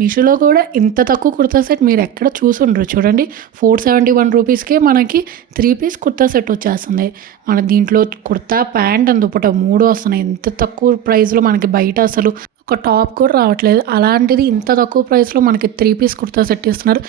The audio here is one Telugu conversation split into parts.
మీషోలో కూడా ఇంత తక్కువ కుర్తా సెట్ మీరు ఎక్కడ చూసుండ్రు చూడండి. 471 రూపీస్కే మనకి 3 పీస్ కుర్తా సెట్ వచ్చేస్తుంది. మన దీంట్లో కుర్తా, ప్యాంట్ అండ్ దుపట్టా 3 వస్తున్నాయి. ఇంత తక్కువ ప్రైస్లో మనకి బయట అసలు ఒక టాప్ కూడా రావట్లేదు. అలాంటిది ఇంత తక్కువ ప్రైస్లో మనకి 3 పీస్ కుర్తా సెట్ ఇస్తున్నారు.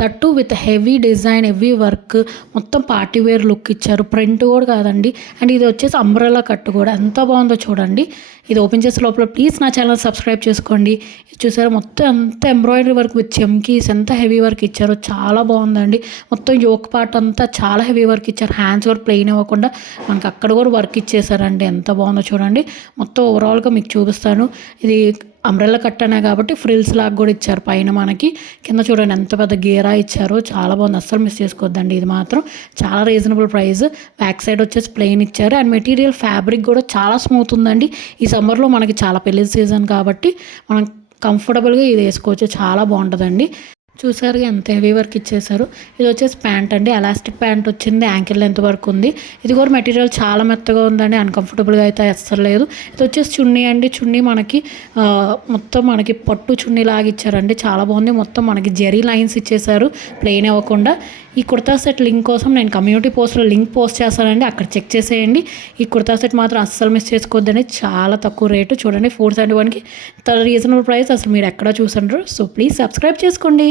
That with heavy design, heavy work, మొత్తం పార్టీ వేర్ లుక్ ఇచ్చారు. ప్రింట్ కూడా కాదండి. అండ్ ఇది వచ్చేసి అంబ్రెల్లా కట్ కూడా ఎంత బాగుందో చూడండి. ఇది ఓపెన్ చేసే లోపల ప్లీజ్ నా ఛానల్ సబ్స్క్రైబ్ చేసుకోండి. చూసారా మొత్తం ఎంత ఎంబ్రాయిడరీ వర్క్ విత్ చెమ్కీస్, ఎంత హెవీ వర్క్ ఇచ్చారో చాలా బాగుందండి. మొత్తం యోక్ పార్ట్ అంతా చాలా హెవీ వర్క్ ఇచ్చారు. హ్యాండ్స్ కూడా ప్లెయిన్ ఇవ్వకుండా మనకి అక్కడ కూడా వర్క్ ఇచ్చేసారండి. ఎంత బాగుందో చూడండి. మొత్తం ఓవరాల్గా మీకు చూపిస్తాను. ఇది అంబ్రెల్లా కట్ అనే కాబట్టి ఫ్రిల్స్ లాగా కూడా ఇచ్చారు పైన మనకి. కింద చూడండి ఎంత పెద్ద గేరా ఇచ్చారో, చాలా బాగుంది. అస్సలు మిస్ చేసుకోవద్దండి. ఇది మాత్రం చాలా రీజనబుల్ ప్రైస్. బ్యాక్ సైడ్ వచ్చేసి ప్లెయిన్ ఇచ్చారు. అండ్ మెటీరియల్ ఫ్యాబ్రిక్ కూడా చాలా స్మూత్ ఉందండి. ఈ సమ్మర్లో మనకి చాలా పెళ్లి సీజన్ కాబట్టి మనం కంఫర్టబుల్గా ఇది వేసుకోవచ్చు. చాలా బాగుంటుందండి. చూసారుగా ఎంత హెవీ వర్క్ ఇచ్చేసారు. ఇది వచ్చేసి ప్యాంట్ అండి. ఎలాస్టిక్ ప్యాంట్ వచ్చింది. యాంకిల్ లెంత్ వరకు ఉంది. ఇది కూడా మెటీరియల్ చాలా మెత్తగా ఉందండి. అన్కంఫర్టబుల్గా అయితే అస్సలు లేదు. ఇది వచ్చేసి చున్నీ అండి. చున్నీ మనకి మొత్తం మనకి పట్టు చున్నీ లాగా ఇచ్చారండి. చాలా బాగుంది. మొత్తం మనకి జెరీ లైన్స్ ఇచ్చేసారు ప్లెయిన్ అవ్వకుండా. ఈ కుర్తా సెట్ లింక్ కోసం నేను కమ్యూనిటీ పోస్ట్లో లింక్ పోస్ట్ చేస్తానండి. అక్కడ చెక్ చేసేయండి. ఈ కుర్తా సెట్ మాత్రం అస్సలు మిస్ చేసుకోవద్దండి. చాలా తక్కువ రేటు చూడండి. 471కి రీజనబుల్ ప్రైస్. అసలు మీరు ఎక్కడ చూసండ్రు. సో ప్లీజ్ సబ్స్క్రైబ్ చేసుకోండి.